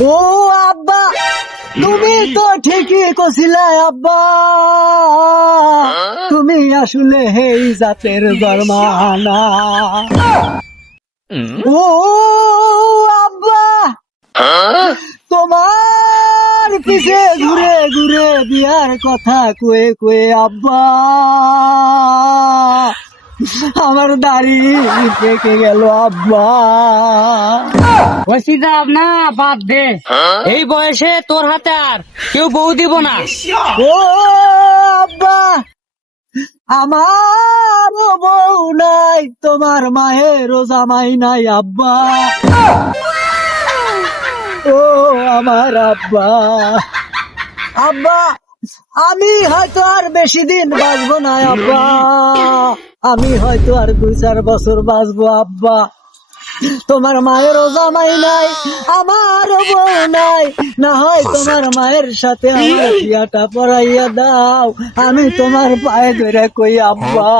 ও আব্বা, তুমি তো ঠিকই কছিলা আব্বা, তুমি আসলে এই জাতের জন্মানা। ও আব্বা, তোমার পিছে ঘুরে ঘুরে বিয়ার কথা কয়ে কয়ে আব্বা আমার দাড়ি পেকে গেল আব্বা। বলছি যাব না, বাদ দে। এই বয়সে তোর হাতে আর কেউ বউ দিব না। ও আব্বা, আমার বউ নাই, তোমার মায়েরও জামাই নাই আব্বা। ও আমার আব্বা, আব্বা আমি হয়তো আর বেশি দিন বাঁচবো না আব্বা, আমি হয়তো আর 2-4 বছর বাঁচবো আব্বা। তোমার মায়েরও জামাই নাই, আমারও বউ নাই, না হয় তোমার মায়ের সাথে আমার বিয়াটা পড়াইয়া দাও, আমি তোমার পায়ে ধরে কই আব্বা।